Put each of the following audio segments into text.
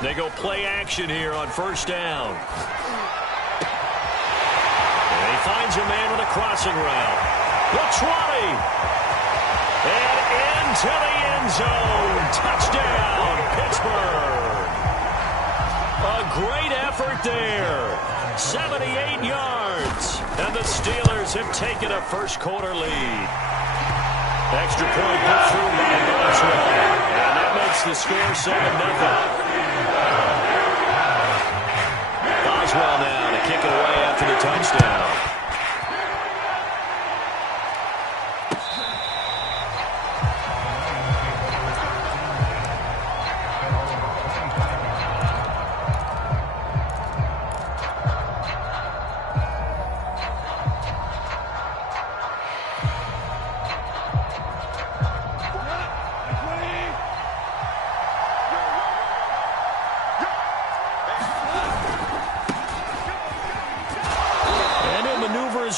They go play action here on first down. And he finds a man with a crossing route. The 20. And into the end zone. Touchdown, Pittsburgh. A great effort there. 78 yards. And the Steelers have taken a first-quarter lead. Extra point put through by Boswell. And that makes the score 7-0. Boswell now to kick it away after the touchdown.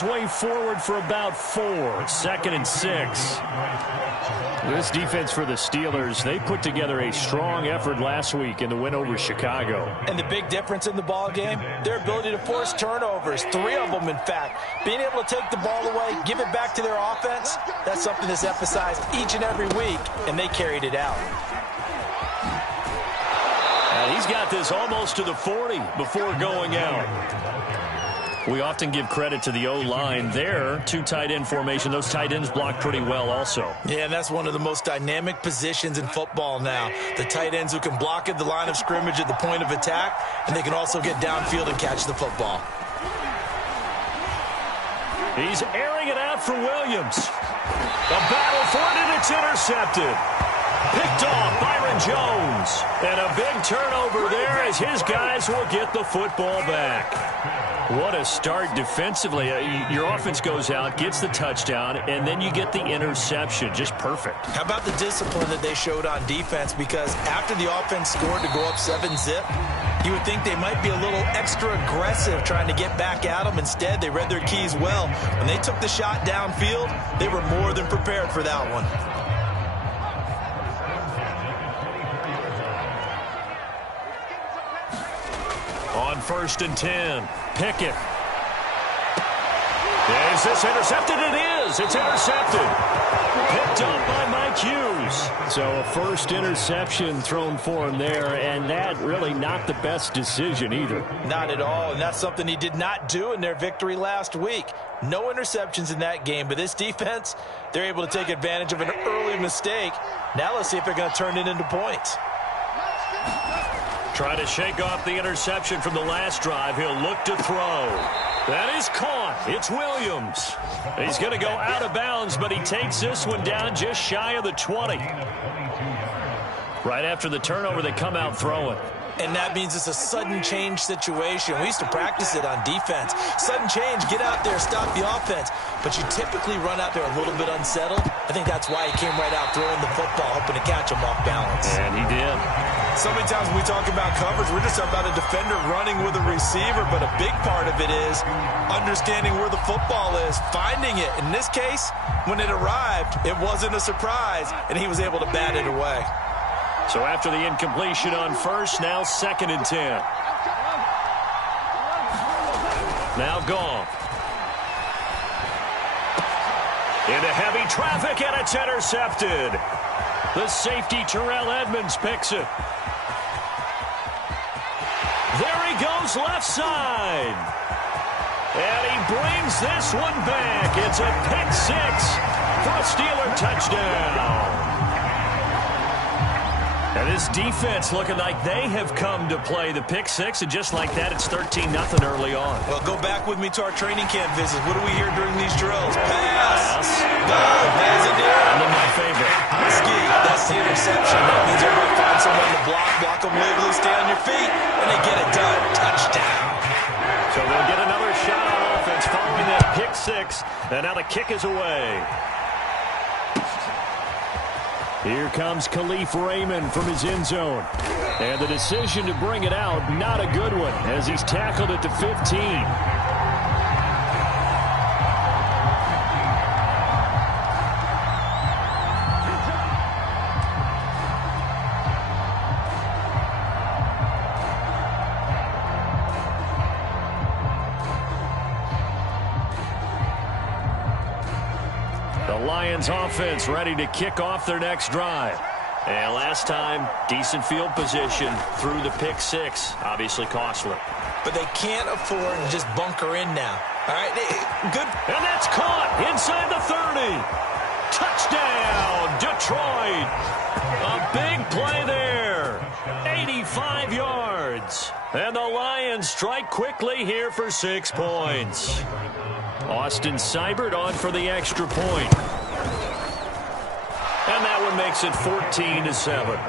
Way forward for about 4. 2nd and 6. This defense for the Steelers, they put together a strong effort last week in the win over Chicago. And the big difference in the ball game, their ability to force turnovers, 3 of them in fact. Being able to take the ball away, give it back to their offense, that's something that's emphasized each and every week, and they carried it out. And he's got this almost to the 40 before going out. We often give credit to the O-line there. 2 tight end formation. Those tight ends block pretty well also. Yeah, and that's one of the most dynamic positions in football now. The tight ends who can block at the line of scrimmage at the point of attack, and they can also get downfield and catch the football. He's airing it out for Williams. A battle for it, and it's intercepted. Picked off Byron Jones. And a big turnover there as his guys will get the football back. What a start defensively. Your offense goes out, gets the touchdown, and then you get the interception. Just perfect. How about the discipline that they showed on defense? Because after the offense scored to go up 7-zip, you would think they might be a little extra aggressive trying to get back at them. Instead, they read their keys well. When they took the shot downfield, they were more than prepared for that one. On 1st and 10, Pickett. Is this intercepted? It is. It's intercepted. Picked up by Mike Hughes. So a first interception thrown for him there, and that really not the best decision either. Not at all, and that's something he did not do in their victory last week. No interceptions in that game, but this defense, they're able to take advantage of an early mistake. Now let's see if they're going to turn it into points. Try to shake off the interception from the last drive. He'll look to throw. That is caught. It's Williams. He's going to go out of bounds, but he takes this one down just shy of the 20. Right after the turnover, they come out throwing. And that means it's a sudden change situation. We used to practice it on defense. Sudden change, get out there, stop the offense. But you typically run out there a little bit unsettled. I think that's why he came right out throwing the football, hoping to catch him off balance. And he did. So many times when we talk about coverage, we're just about a defender running with a receiver, but a big part of it is understanding where the football is, finding it. In this case, when it arrived, it wasn't a surprise, and he was able to bat it away. So after the incompletion on first, now 2nd and 10. Now Goff. Into heavy traffic, and it's intercepted. The safety, Terrell Edmonds, picks it. There he goes, left side. And he brings this one back. It's a pick 6 for a Steeler touchdown. And this defense looking like they have come to play the pick 6, and just like that, it's 13-0 early on. Well, go back with me to our training camp visits. What do we hear during these drills? Pass. Go. Pass it down. And then my favorite. Ski. That's the interception. That means everybody find someone to block them wiggly, stay on your feet, and they get it done. Touchdown. So they'll get another shot on offense following that pick 6, and now the kick is away. Here comes Khalif Raymond from his end zone. And the decision to bring it out, not a good one, as he's tackled at the 15. The Lions offense ready to kick off their next drive. And last time, decent field position through the pick six. Obviously costly. But they can't afford to just bunker in now. All right, good. And that's caught inside the 30. Touchdown, Detroit. A big play there. 85 yards. And the Lions strike quickly here for 6 points. Austin Seibert on for the extra point. And that one makes it 14-7.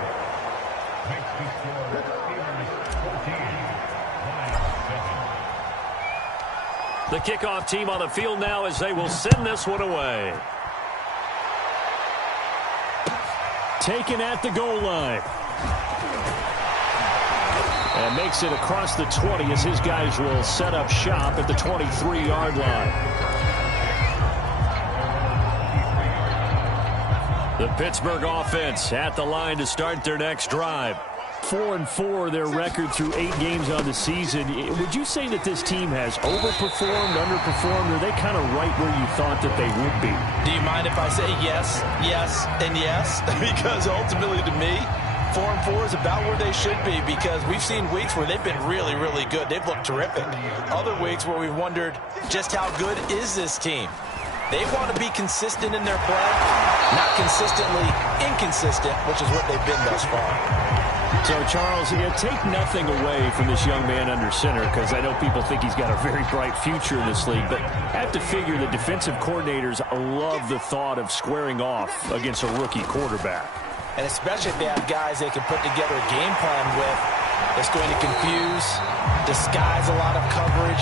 The kickoff team on the field now as they will send this one away. Taken at the goal line. And makes it across the 20 as his guys will set up shop at the 23-yard line. The Pittsburgh offense at the line to start their next drive. 4-4 their record through 8 games on the season. Would you say that this team has overperformed, underperformed, or are they kind of right where you thought that they would be? Do you mind if I say yes, yes, and yes? Because ultimately to me, 4-4 is about where they should be, because we've seen weeks where they've been really, really good. They've looked terrific. Other weeks where we've wondered just how good is this team. They want to be consistent in their play, not consistently inconsistent, which is what they've been thus far. So, Charles, take nothing away from this young man under center, because I know people think he's got a very bright future in this league, but I have to figure the defensive coordinators love the thought of squaring off against a rookie quarterback. And especially if they have guys they can put together a game plan with that's going to confuse, disguise a lot of coverage,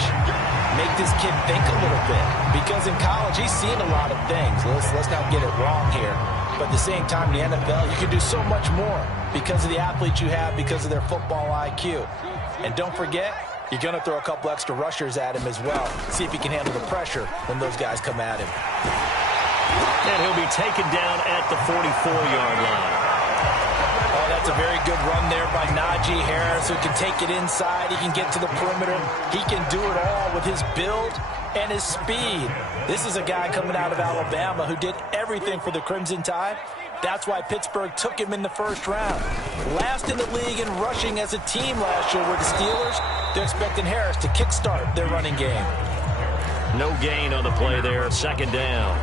make this kid think a little bit. Because in college, he's seen a lot of things. Let's not get it wrong here. But at the same time, in the NFL, you can do so much more because of the athletes you have, because of their football IQ. And don't forget, you're going to throw a couple extra rushers at him as well. See if he can handle the pressure when those guys come at him. And he'll be taken down at the 44-yard line. Oh, that's a very good run there by Najee Harris, who can take it inside. He can get to the perimeter. He can do it all with his build and his speed. This is a guy coming out of Alabama who did everything for the Crimson Tide. That's why Pittsburgh took him in the first round. Last in the league in rushing as a team last year were the Steelers. They're expecting Harris to kickstart their running game. No gain on the play there, second down.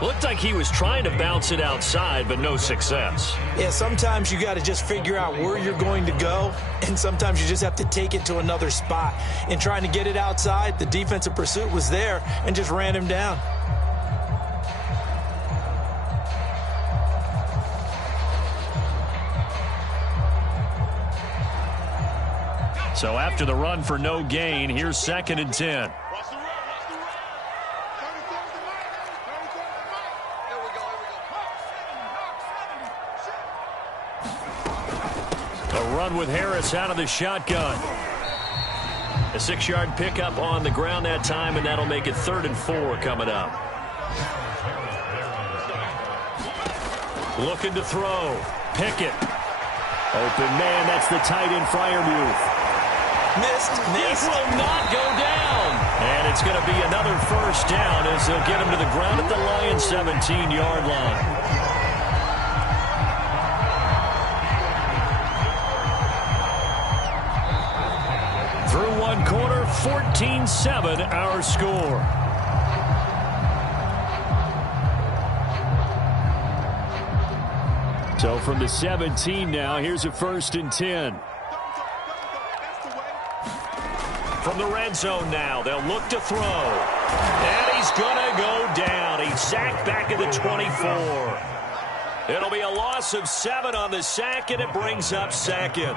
Looked like he was trying to bounce it outside, but no success. Yeah, sometimes you got to just figure out where you're going to go, and sometimes you just have to take it to another spot. In trying to get it outside, the defensive pursuit was there and just ran him down. So after the run for no gain, here's 2nd and 10. A run with Harris out of the shotgun. A 6-yard pickup on the ground that time, and that'll make it 3rd and 4 coming up. Looking to throw. Pickett. Open man, that's the tight end Freiermuth. Missed. This will not go down. And it's going to be another first down as they'll get him to the ground at the Lions' 17-yard line. Through one quarter, 14-7 our score. So from the 17 now, here's a 1st and 10. From the red zone now, they'll look to throw. And he's going to go down. He's sacked back at the 24. It'll be a loss of 7 on the sack, and it brings up 2nd.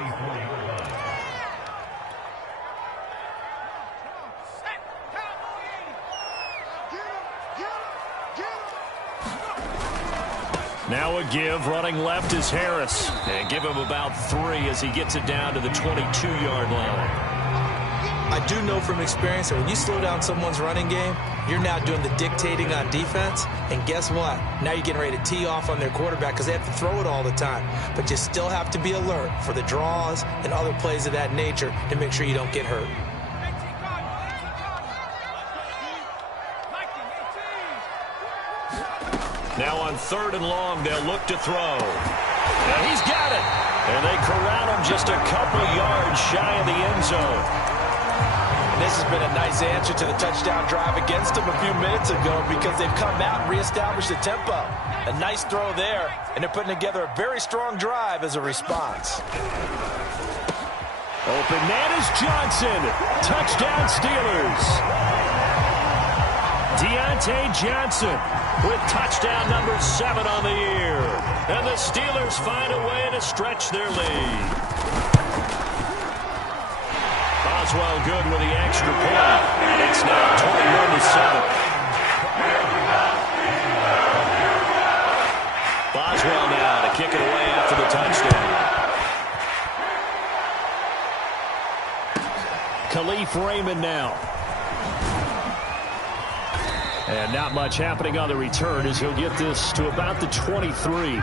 Now a give, running left is Harris. And give him about 3 as he gets it down to the 22-yard line. I do know from experience that when you slow down someone's running game, you're now doing the dictating on defense. And guess what? Now you're getting ready to tee off on their quarterback because they have to throw it all the time. But you still have to be alert for the draws and other plays of that nature to make sure you don't get hurt. Now on 3rd and long, they'll look to throw. And he's got it. And they corral him just a couple yards shy of the end zone. And this has been a nice answer to the touchdown drive against them a few minutes ago because they've come out and reestablished the tempo. A nice throw there, and they're putting together a very strong drive as a response. Open man is Johnson. Touchdown Steelers. Deontay Johnson with touchdown number 7 on the year. And the Steelers find a way to stretch their lead. Boswell good with the extra point. It's now 21-7. Boswell now to kick it away after the touchdown. Khalif Raymond now. And not much happening on the return as he'll get this to about the 23.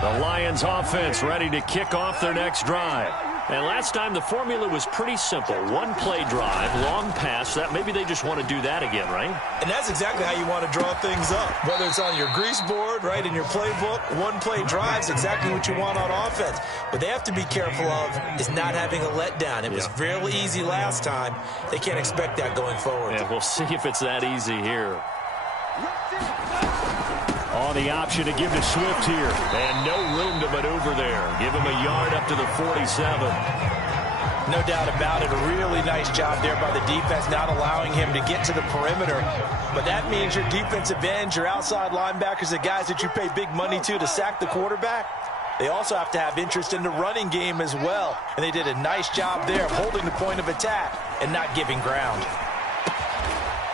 The Lions offense ready to kick off their next drive. And last time the formula was pretty simple. One play drive, long pass. That maybe they just want to do that again, right? And that's exactly how you want to draw things up. Whether it's on your grease board, right, in your playbook, one play drive's exactly what you want on offense. What they have to be careful of is not having a letdown. It was fairly easy last time. They can't expect that going forward. Yeah, we'll see if it's that easy here. Oh, the option to give to Swift here. And no room to maneuver there. Give him a yard up to the 47. No doubt about it. A really nice job there by the defense, not allowing him to get to the perimeter. But that means your defensive ends, your outside linebackers, the guys that you pay big money to sack the quarterback, they also have to have interest in the running game as well. And they did a nice job there of holding the point of attack and not giving ground.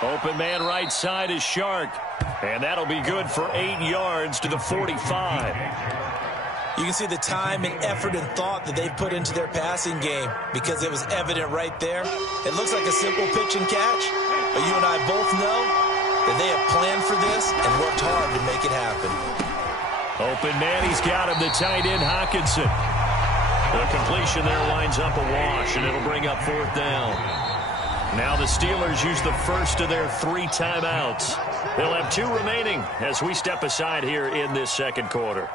Open man right side is Shark. And that'll be good for 8 yards to the 45. You can see the time and effort and thought that they've put into their passing game because it was evident right there. It looks like a simple pitch and catch, but you and I both know that they have planned for this and worked hard to make it happen. Open man, he's got him, the tight end, Hockenson. The completion there winds up a wash, and it'll bring up 4th down. Now the Steelers use the first of their 3 timeouts. They'll have 2 remaining as we step aside here in this second quarter.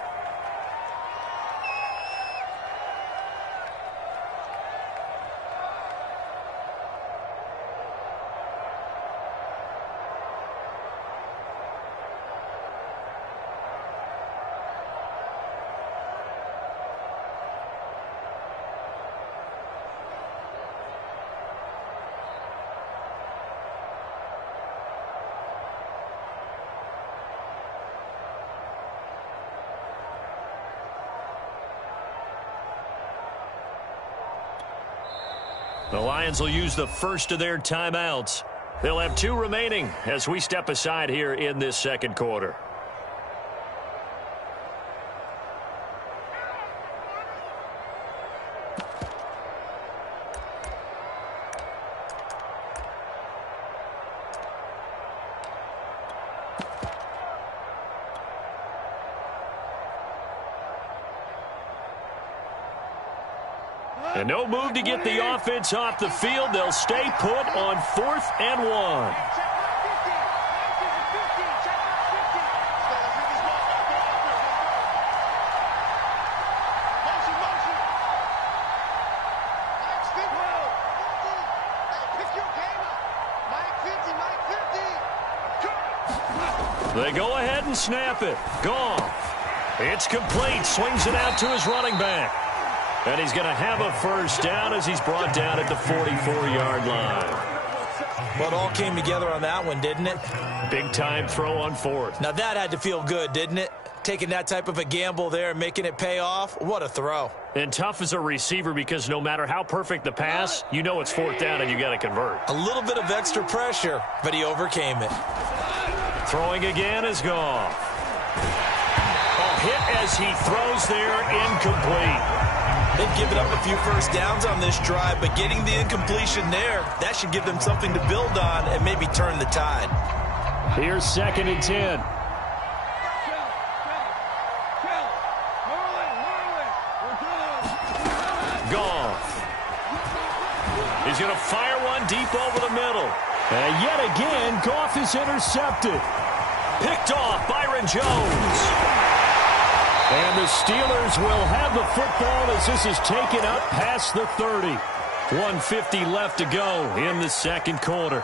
The Lions will use the first of their timeouts. They'll have 2 remaining as we step aside here in this second quarter. And no move to get the offense off the field. They'll stay put on 4th and 1. They go ahead and snap it. Goff. It's complete. Swings it out to his running back. And he's going to have a first down as he's brought down at the 44-yard line. Well, it all came together on that one, didn't it? Big-time throw on 4th. Now, that had to feel good, didn't it? Taking that type of a gamble there and making it pay off. What a throw. And tough as a receiver because no matter how perfect the pass, you know it's 4th down and you got to convert. A little bit of extra pressure, but he overcame it. Throwing again is Goff. Hit as he throws there, incomplete. They've given up a few first downs on this drive, but getting the incompletion there, that should give them something to build on and maybe turn the tide. Here's 2nd and 10. going to fire one deep over the middle. And yet again, Goff is intercepted. Picked off Byron Jones. And the Steelers will have the football as this is taken up past the 30. 1:50 left to go in the second quarter.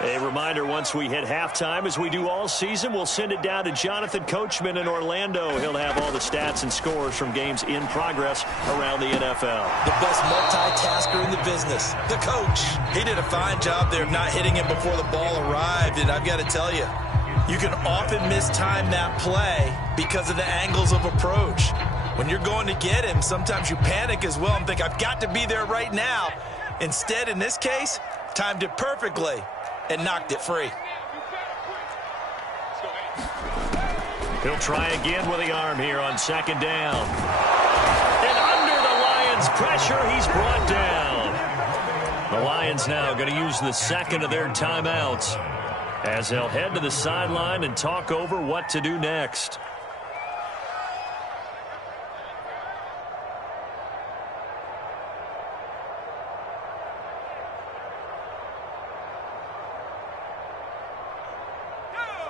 A reminder, once we hit halftime, as we do all season, we'll send it down to Jonathan Coachman in Orlando. He'll have all the stats and scores from games in progress around the NFL. The best multitasker in the business, the coach. He did a fine job there of not hitting him before the ball arrived, and I've got to tell you, you can often mistime that play because of the angles of approach. When you're going to get him, sometimes you panic as well and think, I've got to be there right now. Instead, in this case, timed it perfectly and knocked it free. He'll try again with the arm here on second down. And under the Lions' pressure, he's brought down. The Lions now going to use the second of their timeouts as they'll head to the sideline and talk over what to do next.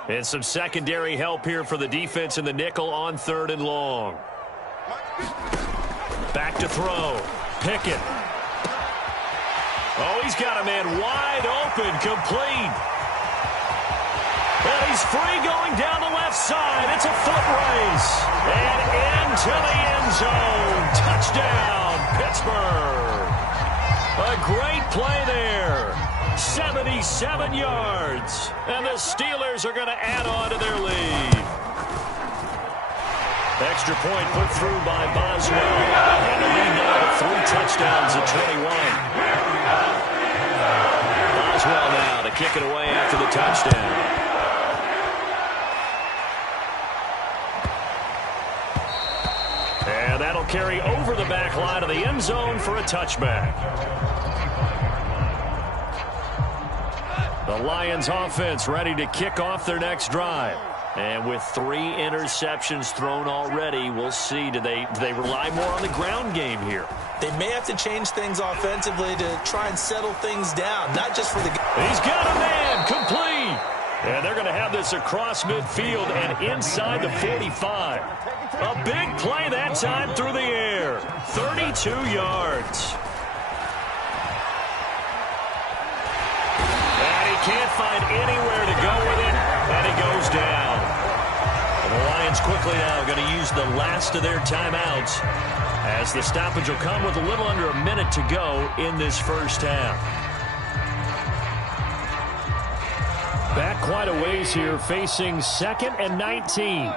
And some secondary help here for the defense in the nickel on 3rd and long. Back to throw. Pickett. Oh, he's got a man wide open, complete. And he's free going down the left side. It's a foot race. And into the end zone. Touchdown, Pittsburgh. A great play there. 77 yards. And the Steelers are going to add on to their lead. Extra point put through by Boswell. And the lead now to 3 touchdowns at 21. Boswell now to kick it away after the touchdown. And that'll carry over the back line of the end zone for a touchback. The Lions offense ready to kick off their next drive. And with 3 interceptions thrown already, we'll see. Do they rely more on the ground game here? They may have to change things offensively to try and settle things down, not just for the... He's got a man, complete. And they're going to have this across midfield and inside the 45. A big play that time through the air. 32 yards. Can't find anywhere to go with it, and he goes down. And the Lions quickly now going to use the last of their timeouts as the stoppage will come with a little under a minute to go in this first half. Back quite a ways here, facing 2nd and 19.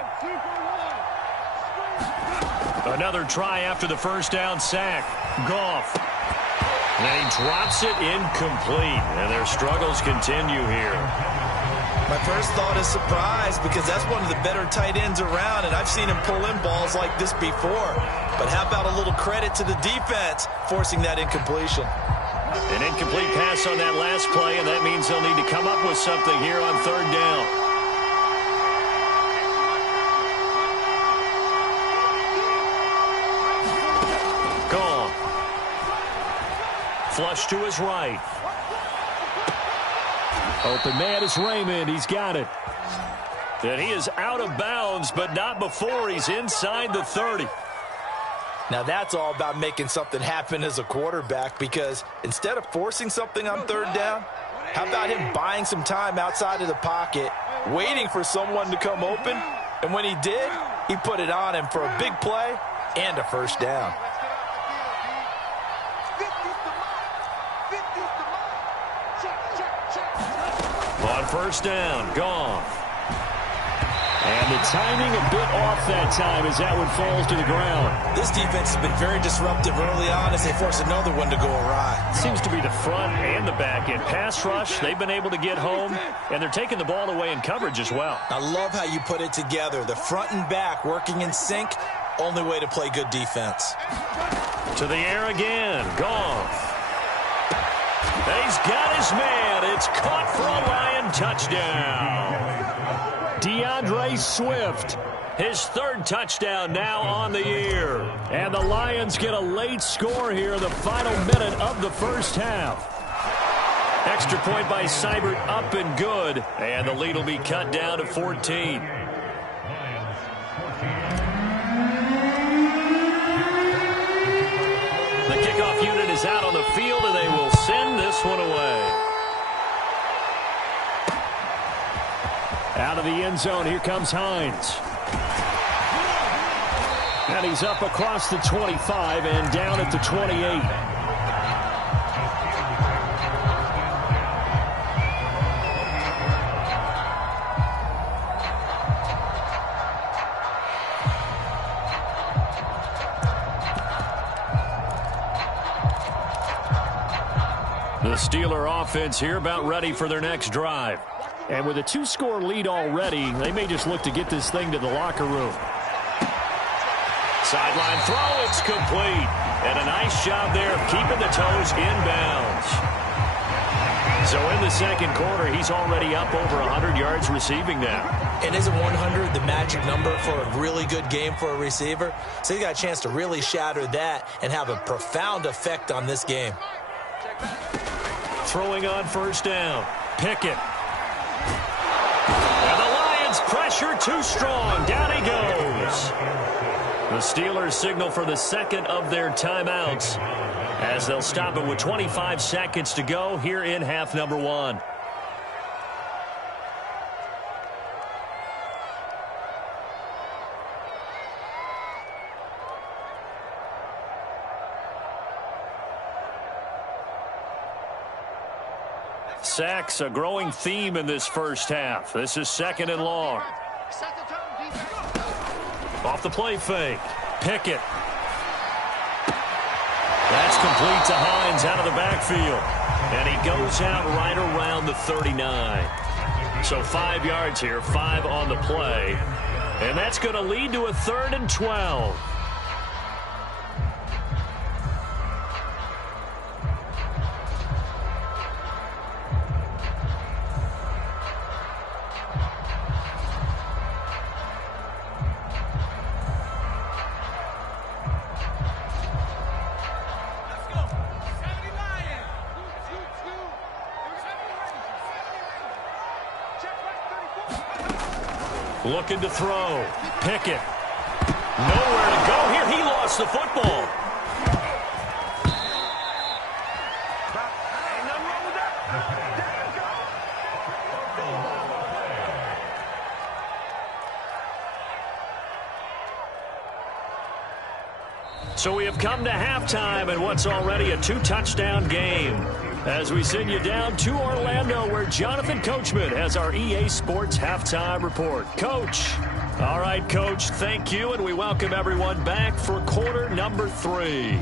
Another try after the first down sack. Goff. And he drops it incomplete. And their struggles continue here. My first thought is surprise because that's one of the better tight ends around, and I've seen him pull in balls like this before. But how about a little credit to the defense forcing that incompletion? An incomplete pass on that last play, and that means they'll need to come up with something here on 3rd down. Flush to his right. Open man is Raymond. He's got it. And he is out of bounds, but not before he's inside the 30. Now that's all about making something happen as a quarterback, because instead of forcing something on 3rd down, how about him buying some time outside of the pocket, waiting for someone to come open, and when he did, he put it on him for a big play and a first down. On first down, Goff. And the timing a bit off that time as that one falls to the ground. This defense has been very disruptive early on as they force another one to go awry. Seems to be the front and the back end. Pass rush, they've been able to get home, and they're taking the ball away in coverage as well. I love how you put it together. The front and back working in sync, only way to play good defense. To the air again, Goff. He's got his man. It's caught for a Lion touchdown. DeAndre Swift His third touchdown now on the year. And the Lions get a late score here in the final minute of the first half. Extra point by Seibert, up and good. And the lead will be cut down to 14. The kickoff unit is out on the field, and they will send this one away. Out of the end zone, here comes Hines. And he's up across the 25 and down at the 28. The Steeler offense here about ready for their next drive. And with a 2-score lead already, they may just look to get this thing to the locker room. Sideline throw, it's complete. And a nice job there of keeping the toes inbounds. So in the second quarter, he's already up over 100 yards receiving now. And isn't 100 the magic number for a really good game for a receiver? So he got a chance to really shatter that and have a profound effect on this game. Throwing on first down. Pickett. And the Lions pressure too strong. Down he goes. The Steelers signal for the second of their timeouts as they'll stop it with 25 seconds to go here in half number 1. Sacks, a growing theme in this first half. This is second and long. Off the play fake. Pickett. That's complete to Hines out of the backfield. And he goes out right around the 39. So 5 yards here, 5 on the play. And that's going to lead to a 3rd and 12. Looking to throw. Pickett. Nowhere to go here. He lost the football. So we have come to halftime in what's already a 2-touchdown game. As we send you down to Orlando, where Jonathan Coachman has our EA Sports Halftime Report. Coach. All right, Coach, thank you, and we welcome everyone back for quarter number 3.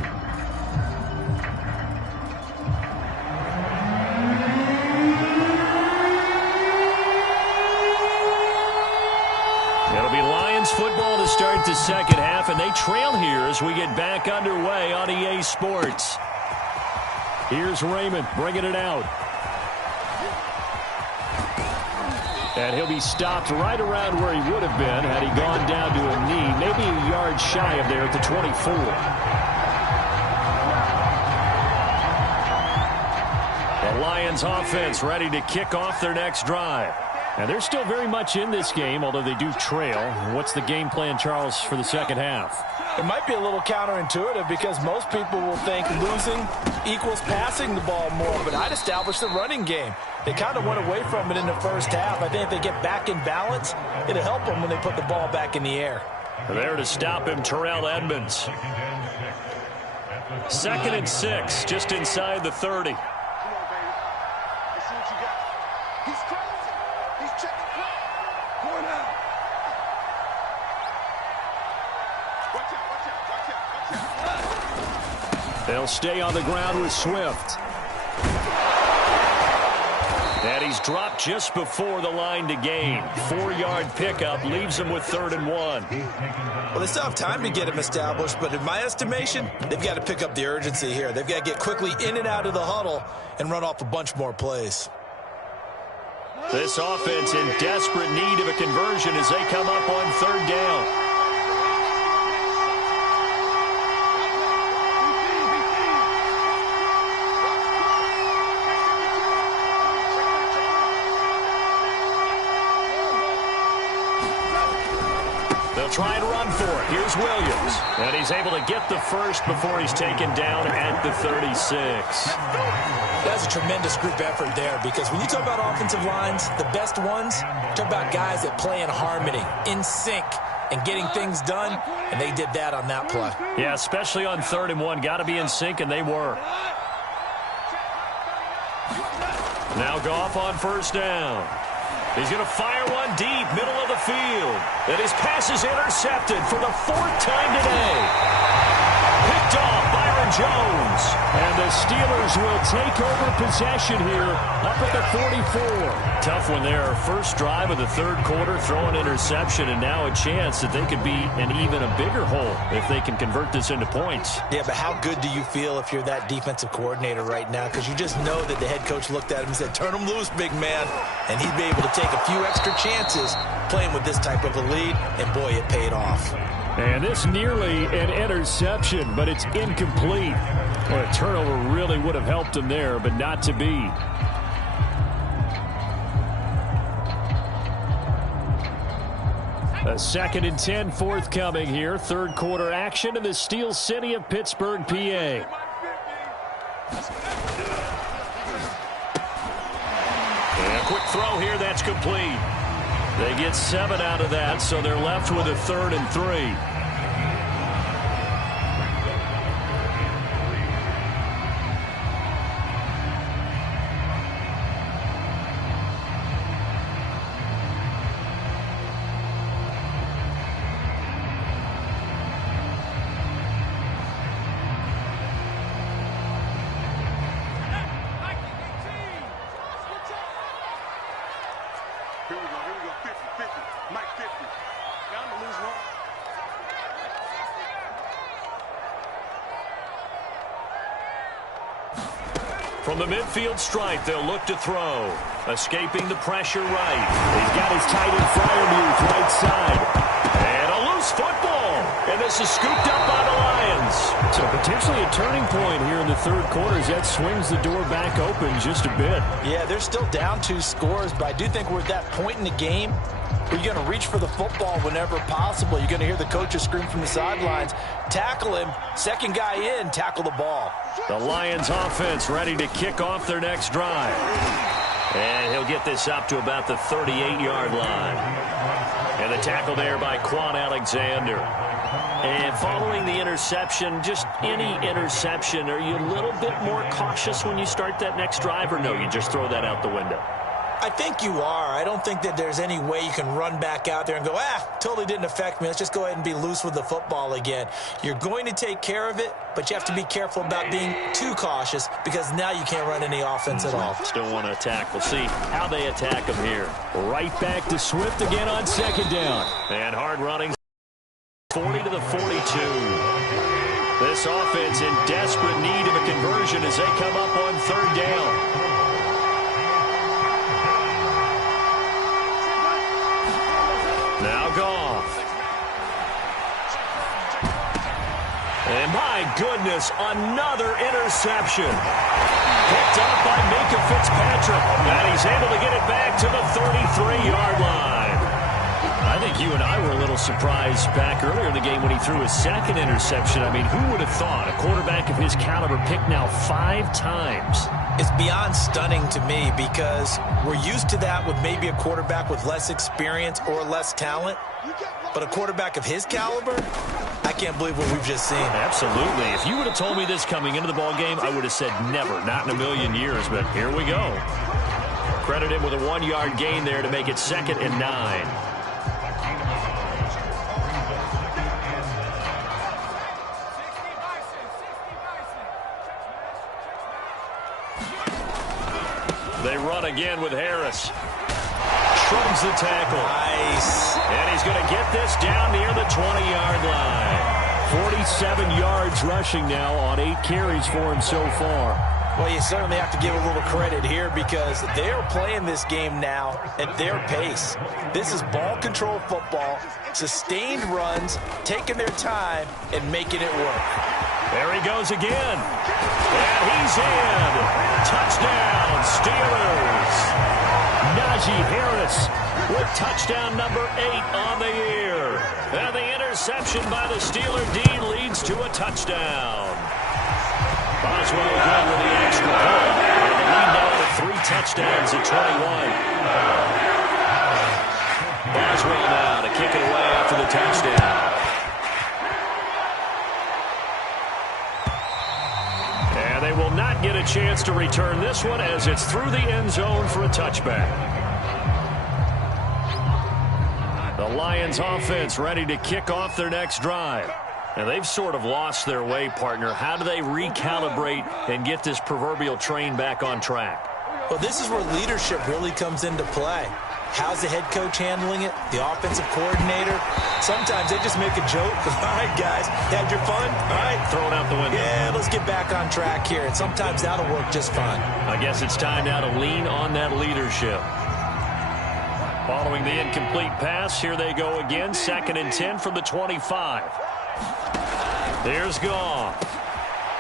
It'll be Lions football to start the second half, and they trail here as we get back underway on EA Sports. Here's Raymond bringing it out. And he'll be stopped right around where he would have been had he gone down to a knee, maybe a yard shy of there at the 24. The Lions offense ready to kick off their next drive. And they're still very much in this game, although they do trail. What's the game plan, Charles, for the second half? It might be a little counterintuitive because most people will think losing equals passing the ball more, but I'd establish the running game. They kind of went away from it in the first half. I think if they get back in balance, it'll help them when they put the ball back in the air. There to stop him, Terrell Edmonds. 2nd and 6, just inside the 30. They'll stay on the ground with Swift. And he's dropped just before the line to gain. 4-yard pickup leaves him with 3rd and 1. Well, they still have time to get him established, but in my estimation, they've got to pick up the urgency here. They've got to get quickly in and out of the huddle and run off a bunch more plays. This offense in desperate need of a conversion as they come up on third down. Try and run for it. Here's Williams. And he's able to get the first before he's taken down at the 36. That's a tremendous group effort there, because when you talk about offensive lines, the best ones, talk about guys that play in harmony, in sync, and getting things done, and they did that on that play. Yeah, especially on 3rd and 1. Got to be in sync, and they were. Now Goff on first down. He's going to fire one deep, middle of the field. And his pass is intercepted for the 4th time today. Picked off Byron Jones. And the Steelers will take over possession here up at the 44. Tough one there. First drive of the 3rd quarter, throw an interception, and now a chance that they could be in even a bigger hole if they can convert this into points. Yeah, but how good do you feel if you're that defensive coordinator right now? Because you just know that the head coach looked at him and said, turn him loose, big man. And he'd be able to take a few extra chances playing with this type of a lead, and boy, it paid off. And this nearly an interception, but it's incomplete. Well, a turnover really would have helped him there, but not to be. A 2nd and 10 forthcoming here. 3rd quarter action in the Steel City of Pittsburgh, PA. And a quick throw here, that's complete. They get 7 out of that, so they're left with a 3rd and 3. From the midfield stripe, they'll look to throw. Escaping the pressure right. He's got his tight end Fryermuth right side. And a loose football. And this is scooped up by the Lions. So potentially a turning point here in the 3rd quarter as that swings the door back open just a bit. Yeah, they're still down 2 scores, but I do think we're at that point in the game where you're going to reach for the football whenever possible. You're going to hear the coaches scream from the sidelines. Tackle him. 2nd guy in, tackle the ball. The Lions offense ready to kick off their next drive. And he'll get this up to about the 38-yard line. And the tackle there by Quan Alexander. And following the interception, just any interception, are you a little bit more cautious when you start that next drive, or no, you just throw that out the window? I think you are. I don't think that there's any way you can run back out there and go, totally didn't affect me. Let's just go ahead and be loose with the football again. You're going to take care of it, but you have to be careful about being too cautious, because now you can't run any offense at all. Still want to attack. We'll see how they attack him here. Right back to Swift again on 2nd down. And hard running. 40 to the 42. This offense in desperate need of a conversion as they come up on 3rd down. Now Goff. And my goodness, another interception. Picked up by Minka Fitzpatrick. And he's able to get it back to the 33-yard line. I think you and I were a little surprised back earlier in the game when he threw his 2nd interception. I mean, who would have thought a quarterback of his caliber picked now 5 times? It's beyond stunning to me, because we're used to that with maybe a quarterback with less experience or less talent. But a quarterback of his caliber, I can't believe what we've just seen. Absolutely. If you would have told me this coming into the ballgame, I would have said never, not in a million years. But here we go. Credit him with a 1-yard gain there to make it 2nd and 9. They run again with Harris. Shrugs the tackle. Nice. And he's going to get this down near the 20-yard line. 47 yards rushing now on 8 carries for him so far. Well, you certainly have to give a little credit here because they're playing this game now at their pace. This is ball control football, sustained runs, taking their time, and making it work. There he goes again. And he's in. Touchdown, Steelers. Najee Harris with touchdown number 8 on the year. And the interception by the Steeler D leads to a touchdown. Boswell good with the extra point. And the lead now to 3 touchdowns at 21. Boswell now to kick it away after the touchdown. And they will not get a chance to return this one as it's through the end zone for a touchback. The Lions offense ready to kick off their next drive. And they've sort of lost their way, partner. How do they recalibrate and get this proverbial train back on track? Well, this is where leadership really comes into play. How's the head coach handling it? The offensive coordinator? Sometimes they just make a joke. All right, guys, had your fun? All right. Throw it out the window. Yeah, let's get back on track here. And sometimes that'll work just fine. I guess it's time now to lean on that leadership. Following the incomplete pass, here they go again. 2nd and 10 from the 25. Here's Goff.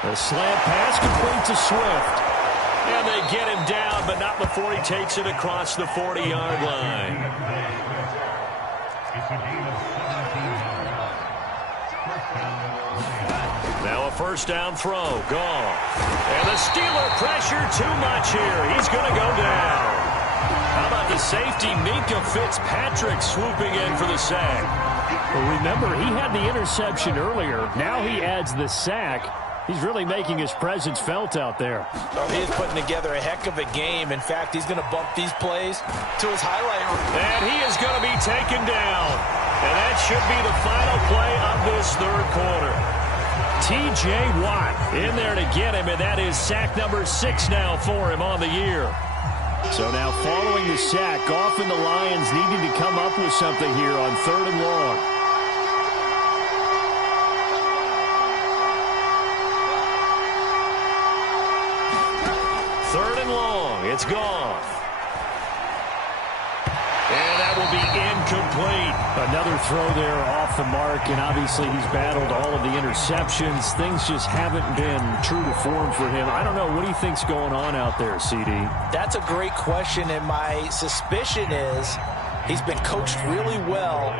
The slant pass complete to Swift. And they get him down, but not before he takes it across the 40-yard line. Now a first down throw. Goff. And the Steeler pressure too much here. He's going to go down. How about the safety, Minka Fitzpatrick, swooping in for the sack? Well, remember, he had the interception earlier. Now he adds the sack. He's really making his presence felt out there. Oh, he is putting together a heck of a game. In fact, he's going to bump these plays to his highlight reel. And he is going to be taken down. And that should be the final play of this third quarter. T.J. Watt in there to get him, and that is sack number 6 now for him on the year. So now following the sack, Goff and the Lions needing to come up with something here on 3rd and long. It's Goff. And that will be incomplete. Another throw there off the mark, and obviously he's battled all of the interceptions. Things just haven't been true to form for him. I don't know. What do you think's going on out there, CD? That's a great question, and my suspicion is he's been coached really well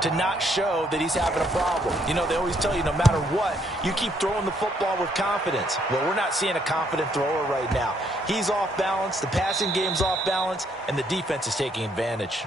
to not show that he's having a problem. You know, they always tell you no matter what, you keep throwing the football with confidence. Well, we're not seeing a confident thrower right now. He's off balance, the passing game's off balance, and the defense is taking advantage.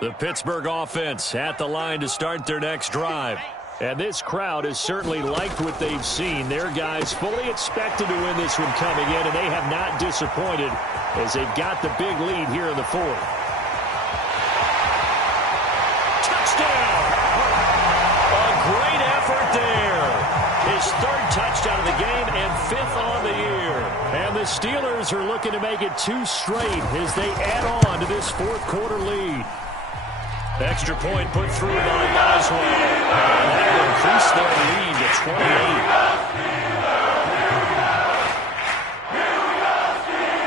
The Pittsburgh offense at the line to start their next drive. And this crowd has certainly liked what they've seen. Their guys fully expected to win this one coming in, and they have not disappointed as they've got the big lead here in the 4th. Touchdown! A great effort there. His 3rd touchdown of the game and 5th on the year. And the Steelers are looking to make it 2 straight as they add on to this 4th quarter lead. Extra point put through by Boswell. And that will increase their lead to 28.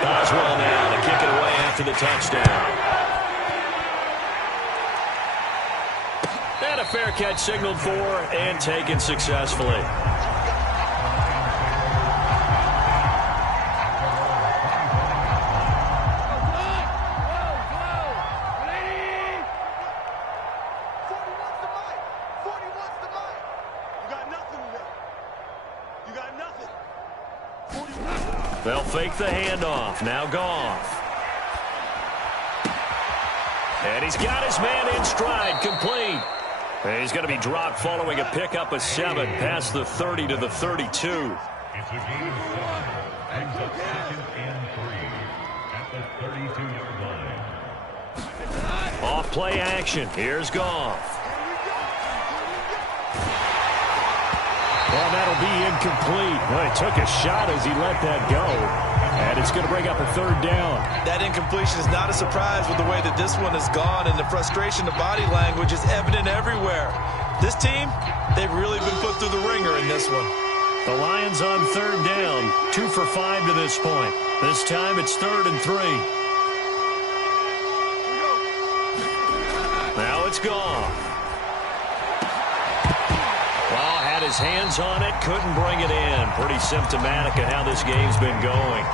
Boswell now to kick it away after the touchdown. And a fair catch signaled for and taken successfully. They'll fake the handoff. Now Goff. And he's got his man in stride, complete. And he's going to be dropped following a pickup of 7 past the 30 to the 32. It's a game and 2nd and 3 at the 32-yard line. Off play action. Here's Goff. Well, that'll be incomplete. Well, he took a shot as he let that go. And it's going to bring up a third down. That incompletion is not a surprise with the way that this one has gone, and the frustration of body language is evident everywhere. This team, they've really been put through the ringer in this one. The Lions on third down, 2 for 5 to this point. This time it's 3rd and 3. Now it's gone. Well, had his hands on it, couldn't bring it in. Pretty symptomatic of how this game's been going.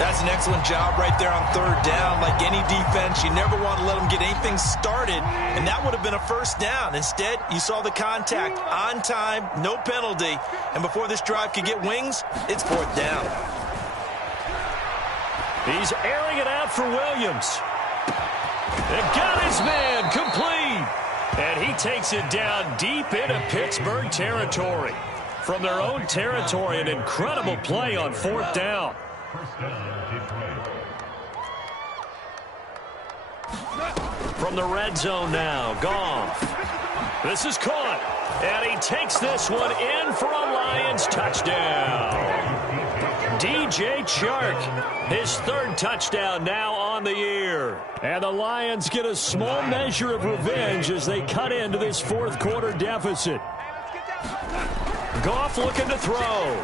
That's an excellent job right there on third down. Like any defense, you never want to let them get anything started, and that would have been a first down. Instead, you saw the contact on time, no penalty, and before this drive could get wings, it's 4th down. He's airing it out for Williams. It got his man complete. And he takes it down deep into Pittsburgh territory. From their own territory, an incredible play on 4th down. From the red zone now, Goff. This is caught. And he takes this one in for a Lions touchdown. DJ Chark, his 3rd touchdown now on the year. And the Lions get a small measure of revenge as they cut into this 4th quarter deficit. Goff looking to throw.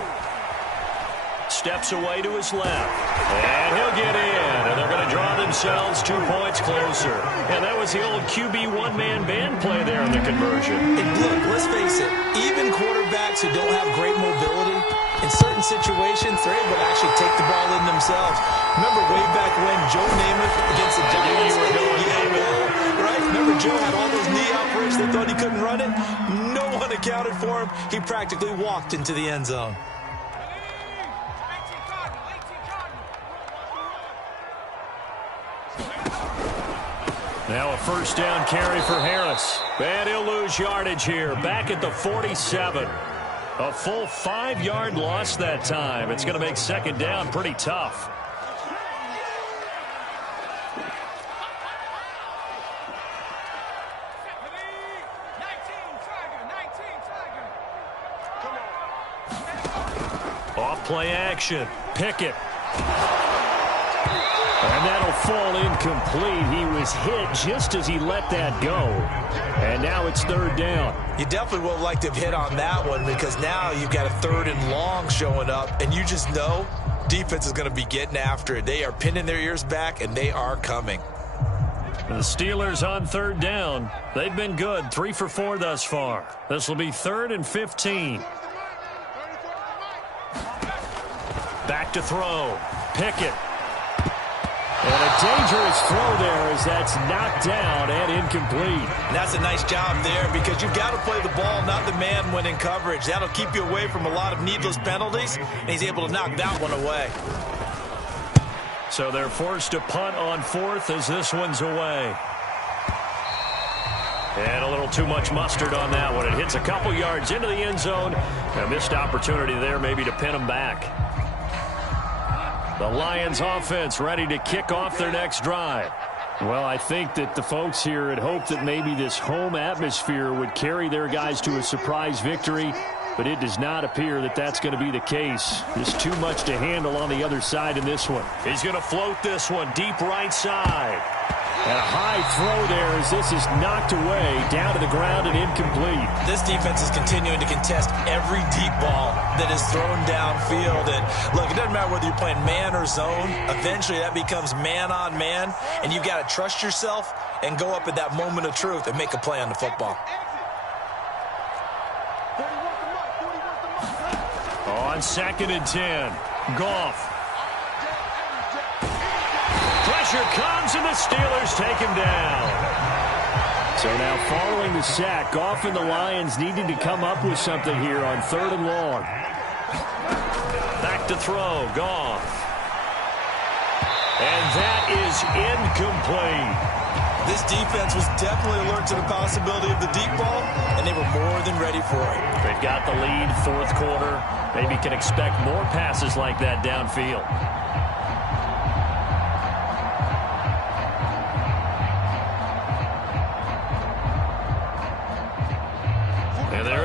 Steps away to his left. And he'll get in. And they're going to draw themselves 2 points closer. And that was the old QB one-man band play there in the conversion. And look, let's face it, even quarterbacks who don't have great mobility, in certain situations, they're able to actually take the ball in themselves. Remember way back when Joe Namath against the Giants? Right? Remember Joe had all those knee operations. They thought he couldn't run it? No one accounted for him. He practically walked into the end zone. Now a first down carry for Harris. And he'll lose yardage here. Back at the 47. A full 5-yard loss that time. It's going to make 2nd down pretty tough. Off play action. Pickett. And that'll fall incomplete. He was hit just as he let that go. And now it's 3rd down. You definitely would have liked to have hit on that one because now you've got a 3rd and long showing up, and you just know defense is going to be getting after it. They are pinning their ears back, and they are coming. The Steelers on 3rd down. They've been good, 3 for 4 thus far. This will be 3rd and 15. Back to throw. Pickett. And a dangerous throw there as that's knocked down and incomplete. And that's a nice job there because you've got to play the ball, not the man when in coverage. That'll keep you away from a lot of needless penalties, and he's able to knock that one away. So they're forced to punt on 4th as this one's away. And a little too much mustard on that one. It hits a couple yards into the end zone. A missed opportunity there maybe to pin them back. The Lions offense ready to kick off their next drive. Well, I think that the folks here had hoped that maybe this home atmosphere would carry their guys to a surprise victory, but it does not appear that that's going to be the case. There's too much to handle on the other side in this one. He's going to float this one deep right side. And a high throw there as this is knocked away, down to the ground and incomplete. This defense is continuing to contest every deep ball that is thrown downfield. And look, it doesn't matter whether you're playing man or zone. Eventually that becomes man on man, and you've got to trust yourself and go up at that moment of truth and make a play on the football. On 2nd and 10, Goff. Pressure comes, and the Steelers take him down. So now following the sack, Goff and the Lions needing to come up with something here on 3rd and long. Back to throw, Goff. And that is incomplete. This defense was definitely alert to the possibility of the deep ball, and they were more than ready for it. They've got the lead, 4th quarter. Maybe can expect more passes like that downfield.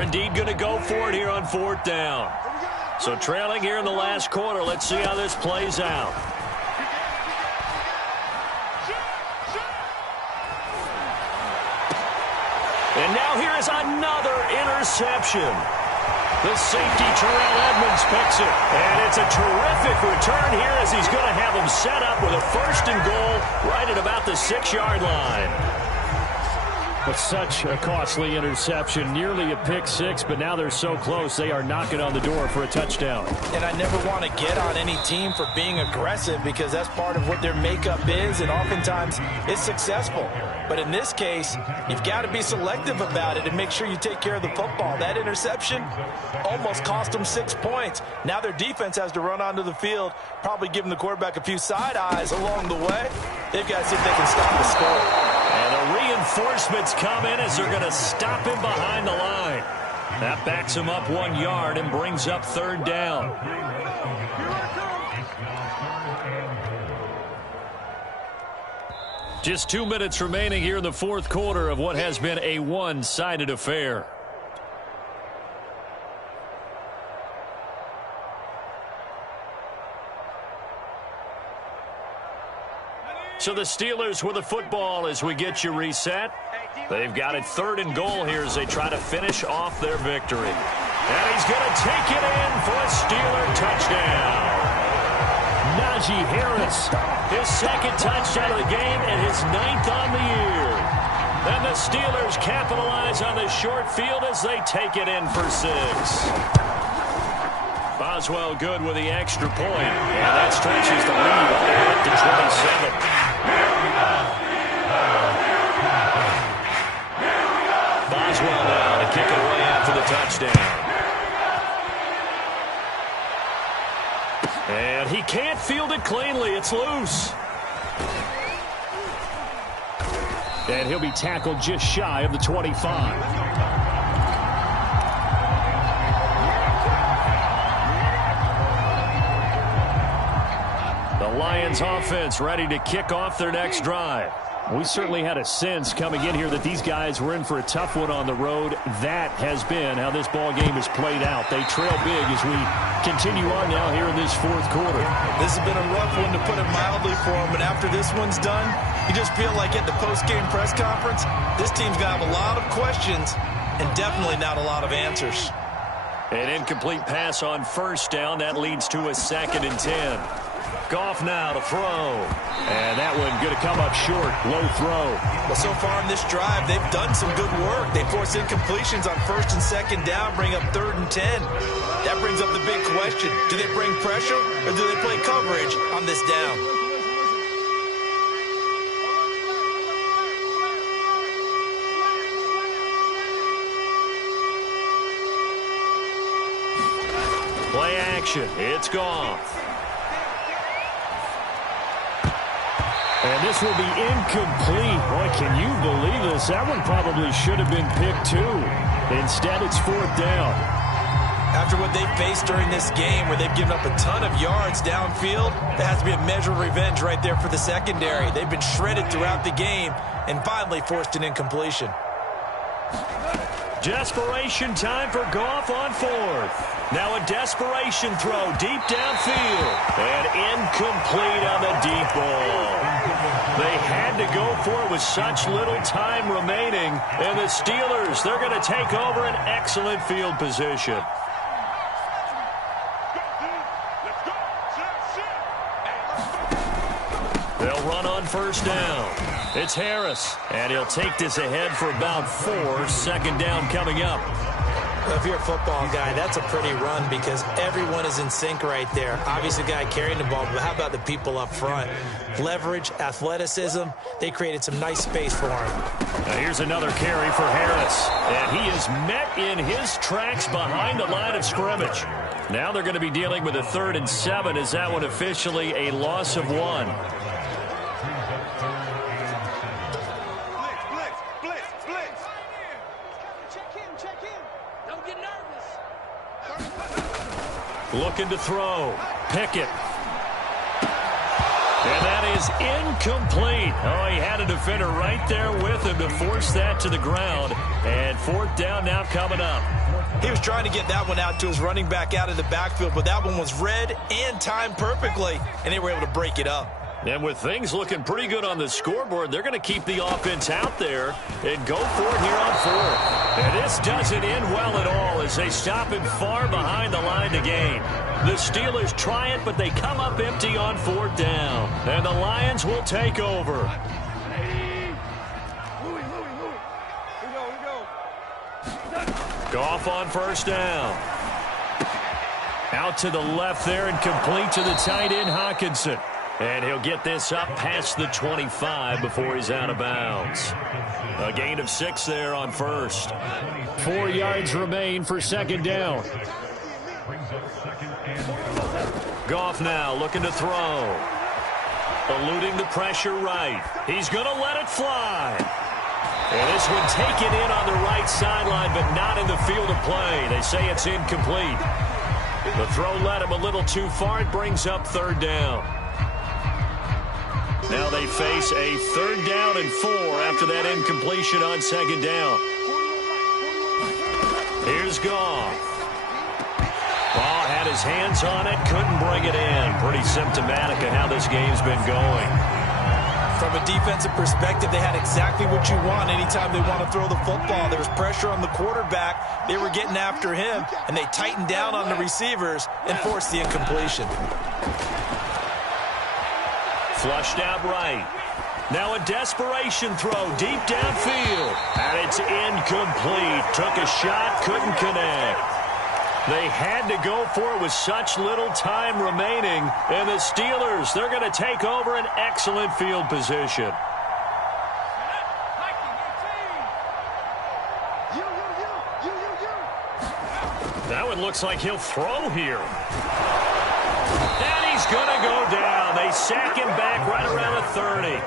indeed going to go for it here on 4th down. So trailing here in the last quarter. Let's see how this plays out. And now here is another interception. The safety, Terrell Edmonds, picks it. And it's a terrific return here as he's going to have him set up with a 1st and goal right at about the 6-yard line. But such a costly interception, nearly a pick six, but now they're so close they are knocking on the door for a touchdown. And I never want to get on any team for being aggressive because that's part of what their makeup is, and oftentimes it's successful. But in this case, you've got to be selective about it and make sure you take care of the football. That interception almost cost them 6 points. Now their defense has to run onto the field, probably giving the quarterback a few side eyes along the way. They've got to see if they can stop the score. And the reinforcements come in as they're going to stop him behind the line. That backs him up 1 yard and brings up 3rd down. Just 2 minutes remaining here in the 4th quarter of what has been a one-sided affair. So the Steelers with the football as we get you reset. They've got it 3rd and goal here as they try to finish off their victory. And he's going to take it in for a Steeler touchdown. Najee Harris, his 2nd touchdown of the game and his 9th on the year. And the Steelers capitalize on the short field as they take it in for 6. Boswell good with the extra point. And that stretches the lead all the way up to 27. Boswell now to kick it away after the touchdown. And he can't field it cleanly. It's loose. And he'll be tackled just shy of the 25. Lions offense ready to kick off their next drive. We certainly had a sense coming in here that these guys were in for a tough one on the road. That has been how this ball game has played out. They trail big as we continue on now here in this 4th quarter. This has been a rough one, to put it mildly, for them. And after this one's done, you just feel like at the post-game press conference, this team's going to have a lot of questions and definitely not a lot of answers. An incomplete pass on 1st down. That leads to a 2nd and 10. Goff now to throw. And that one going to come up short. Low throw. Well, so far in this drive, they've done some good work. They force incompletions on 1st and 2nd down, bring up 3rd and 10. That brings up the big question. Do they bring pressure or do they play coverage on this down? Play action. It's Goff. And this will be incomplete. Boy, can you believe this? That one probably should have been picked too. Instead, it's 4th down. After what they faced during this game, where they've given up a ton of yards downfield, there has to be a measure of revenge right there for the secondary. They've been shredded throughout the game and finally forced an incompletion. Desperation time for Goff on 4th. Now a desperation throw deep downfield. And incomplete on the deep ball. They had to go for it with such little time remaining. And the Steelers, they're going to take over an excellent field position. They'll run on 1st down. It's Harris, and he'll take this ahead for about 4. 2nd down coming up. Well, if you're a football guy, that's a pretty run because everyone is in sync right there. Obviously, the guy carrying the ball, but how about the people up front? Leverage, athleticism, they created some nice space for him. Now here's another carry for Harris, and he is met in his tracks behind the line of scrimmage. Now they're going to be dealing with a 3rd and 7. Is that one officially a loss of 1? Looking to throw. Pickett. And that is incomplete. Oh, he had a defender right there with him to force that to the ground. And fourth down now coming up. He was trying to get that one out to his running back out of the backfield, but that one was read and timed perfectly, and they were able to break it up. And with things looking pretty good on the scoreboard, they're going to keep the offense out there and go for it here on fourth. And this doesn't end well at all as they stop him far behind the line to gain. The Steelers try it, but they come up empty on fourth down. And the Lions will take over. Goff on first down. Out to the left there and complete to the tight end, Hockenson. And he'll get this up past the 25 before he's out of bounds. A gain of 6 there on first. 4 yards remain for second down. Goff now looking to throw. Eluding the pressure right. He's going to let it fly. And this one taken in on the right sideline, but not in the field of play. They say it's incomplete. The throw led him a little too far. It brings up third down. Now they face a third down and 4 after that incompletion on second down. Here's Goff. Ball had his hands on it, couldn't bring it in. Pretty symptomatic of how this game's been going. From a defensive perspective, they had exactly what you want anytime they want to throw the football. There was pressure on the quarterback. They were getting after him, and they tightened down on the receivers and forced the incompletion. Flushed out right. Now a desperation throw deep downfield. And it's incomplete. Took a shot, couldn't connect. They had to go for it with such little time remaining. And the Steelers, they're going to take over an excellent field position. That one looks like he'll throw here. And he's going to go down. They sack him back right around the 30.